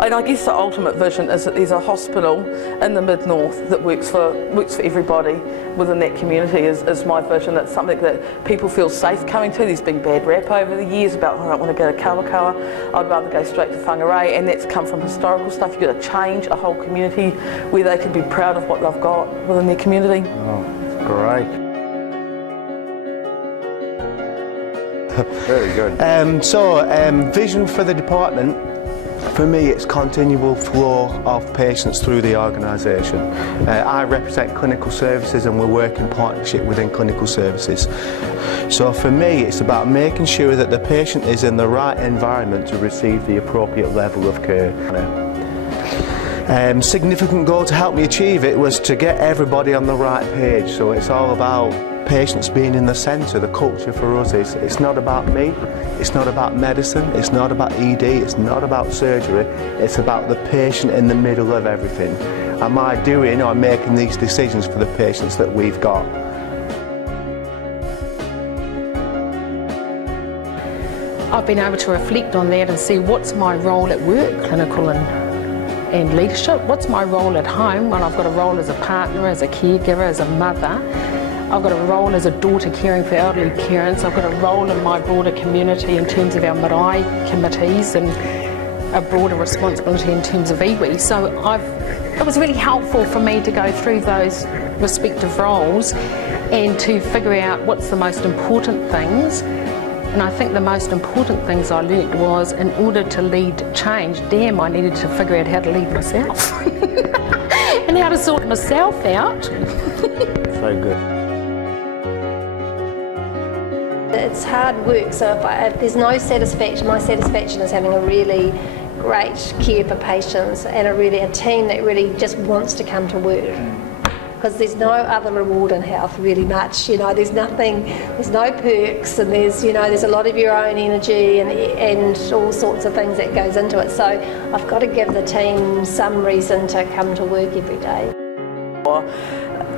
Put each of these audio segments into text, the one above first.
And I guess the ultimate vision is that there's a hospital in the mid-north that works for everybody within that community is my vision. It's something that people feel safe coming to. There's been bad rap over the years about, I don't want to go to Kawakawa, I'd rather go straight to Whangarei, and that's come from historical stuff. You've got to change a whole community where they can be proud of what they've got within their community. Oh, great. Very good. Vision for the department, for me it's continual flow of patients through the organisation. I represent clinical services and we work in partnership within clinical services. So for me it's about making sure that the patient is in the right environment to receive the appropriate level of care. Significant goal to help me achieve it was to get everybody on the right page, so it's all about patients being in the centre. The culture for us is, it's not about me, it's not about medicine, it's not about ED, it's not about surgery, it's about the patient in the middle of everything. Am I doing or making these decisions for the patients that we've got? I've been able to reflect on that and see what's my role at work, clinical and leadership. What's my role at home? Well, I've got a role as a partner, as a caregiver, as a mother. I've got a role as a daughter caring for elderly parents. I've got a role in my broader community in terms of our marae committees and a broader responsibility in terms of iwi. So it was really helpful for me to go through those respective roles and to figure out what's the most important things. And I think the most important things I learnt was, in order to lead change, damn, I needed to figure out how to lead myself and how to sort myself out. So good. It's hard work, so if there's no satisfaction, my satisfaction is having a really great care for patients and a team that really just wants to come to work. Because there's no other reward in health really much, there's no perks, and there's a lot of your own energy and all sorts of things that goes into it. So I've got to give the team some reason to come to work every day.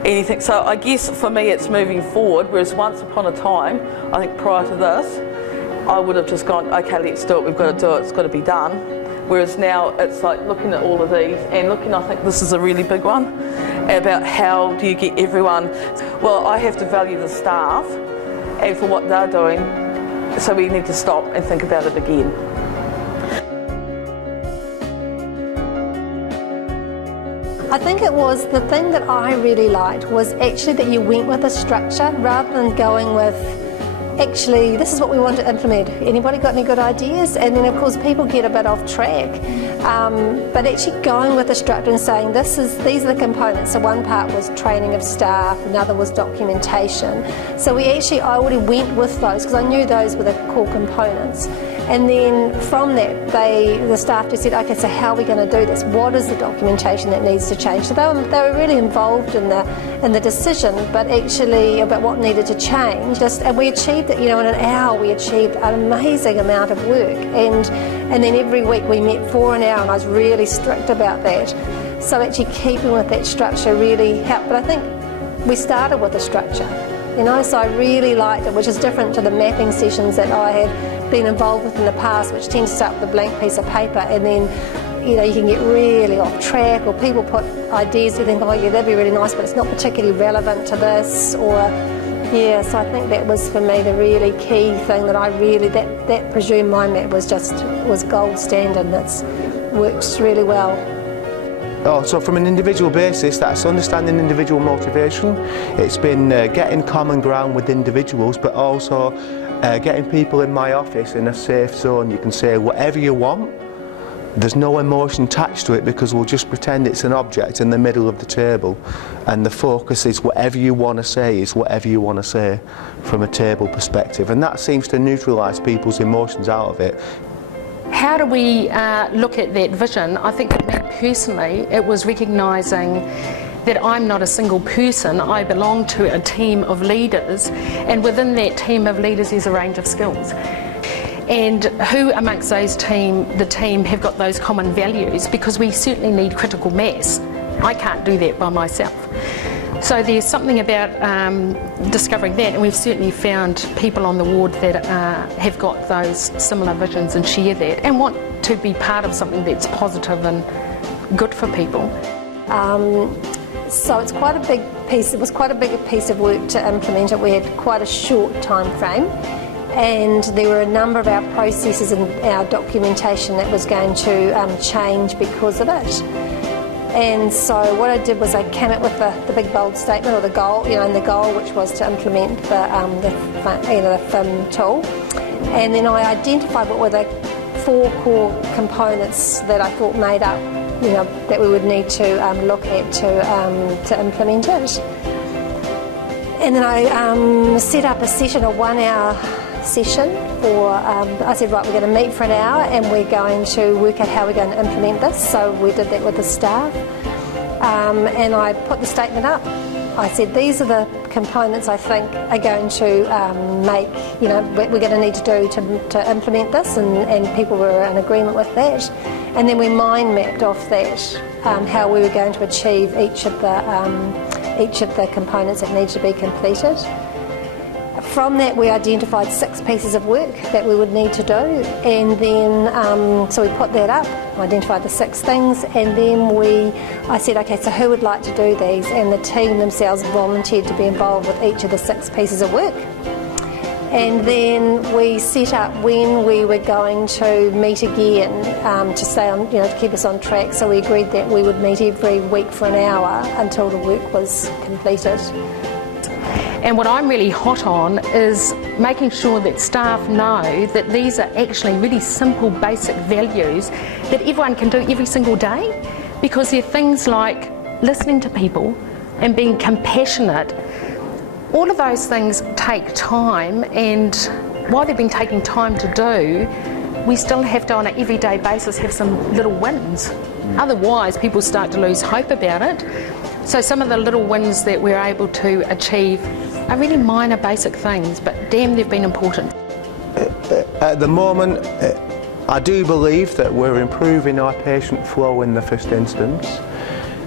Anything. So I guess for me it's moving forward, whereas once upon a time, I think prior to this, I would have just gone, okay, let's do it, we've got to do it, it's got to be done. Whereas now it's like looking at all of these and looking, I think this is a really big one, about how do you get everyone. Well, I have to value the staff and for what they're doing, so we need to stop and think about it again. I think it was, the thing that I really liked was actually that you went with a structure rather than going with, actually, this is what we want to implement. Anybody got any good ideas? And then of course people get a bit off track. But actually going with a structure and saying these are the components. So one part was training of staff, another was documentation. So I already went with those because I knew those were the core components. And then from that, the staff just said, okay, so how are we going to do this? What is the documentation that needs to change? So they were really involved in the decision, but actually about what needed to change. And we achieved it, in an hour we achieved an amazing amount of work. And then every week we met for an hour, and I was really strict about that. So actually keeping with that structure really helped. But I think we started with a structure, so I really liked it, which is different to the mapping sessions that I had been involved with in the past, which tends to start with a blank piece of paper, and then you can get really off track, or people put ideas, you think, oh yeah, that'd be really nice, but it's not particularly relevant to this, or so I think that was for me the really key thing that that presumed mind map was gold standard, and it works really well. So from an individual basis, that's understanding individual motivation. It's been getting common ground with individuals, but also getting people in my office in a safe zone. You can say whatever you want. There's no emotion attached to it because we'll just pretend it's an object in the middle of the table, and the focus is whatever you want to say is whatever you want to say from a table perspective, and that seems to neutralise people's emotions out of it. How do we look at that vision? I think for me personally, it was recognising that I'm not a single person. I belong to a team of leaders, and within that team of leaders there's a range of skills. And who amongst the team have got those common values, because we certainly need critical mass. I can't do that by myself. So there's something about discovering that, and we've certainly found people on the ward that have got those similar visions and share that and want to be part of something that's positive and good for people. So it's quite a big piece. It was quite a big piece of work to implement it. We had quite a short time frame, and there were a number of our processes and our documentation that was going to change because of it. And so what I did was I came up with the big bold statement, or the goal, and the goal, which was to implement the FIM tool. And then I identified what were the 4 core components that I thought made up, that we would need to look at to implement it. And then I set up a session, a 1-hour session I said, right, we're going to meet for an hour and we're going to work out how we're going to implement this. So we did that with the staff, and I put the statement up. I said, these are the components I think are going to we're going to need to do to implement this, and people were in agreement with that. And then we mind mapped off that how we were going to achieve each of the components that needed to be completed. From that, we identified 6 pieces of work that we would need to do, and then so we put that up, identified the 6 things, and then I said, okay, so who would like to do these? And the team themselves volunteered to be involved with each of the 6 pieces of work. And then we set up when we were going to meet again to stay on, to keep us on track. So we agreed that we would meet every week for an hour until the work was completed. And what I'm really hot on is making sure that staff know that these are actually really simple, basic values that everyone can do every single day, because they're things like listening to people and being compassionate. All of those things take time, and while they've been taking time to do, we still have to, on an everyday basis, have some little wins. Otherwise, people start to lose hope about it. So some of the little wins that we're able to achieve are really minor, basic things, but damn, they've been important. At the moment, I do believe that we're improving our patient flow in the first instance,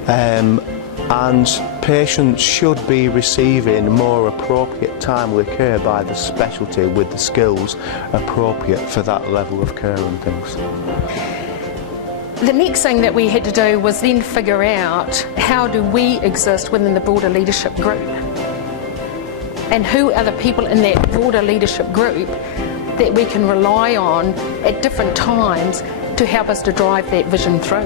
and patients should be receiving more appropriate timely care by the specialty with the skills appropriate for that level of care and things. The next thing that we had to do was then figure out how do we exist within the broader leadership group, and who are the people in that broader leadership group that we can rely on at different times to help us to drive that vision through.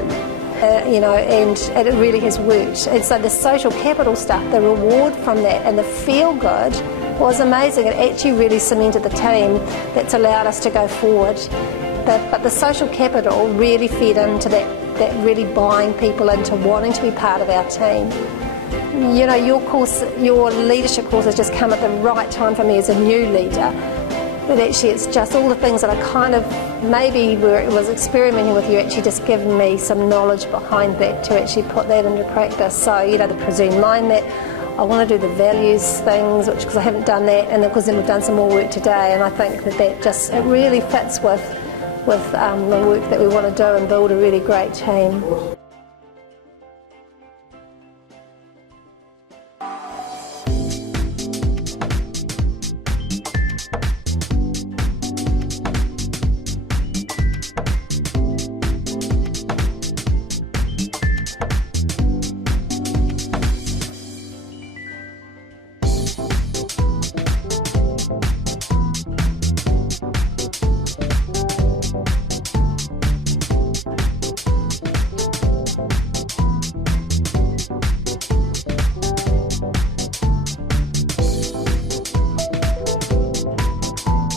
And it really has worked. And so the social capital stuff, the reward from that and the feel good was amazing. It actually really cemented the team that's allowed us to go forward. But the social capital really fed into that really buying people into wanting to be part of our team. Your leadership course has just come at the right time for me as a new leader. But actually it's just all the things that I kind of maybe was experimenting with, you actually just given me some knowledge behind that to actually put that into practice. So, the presumed mind map, I want to do the values things, because I haven't done that, and of course then we've done some more work today, and I think that just, it really fits with the work that we want to do and build a really great team.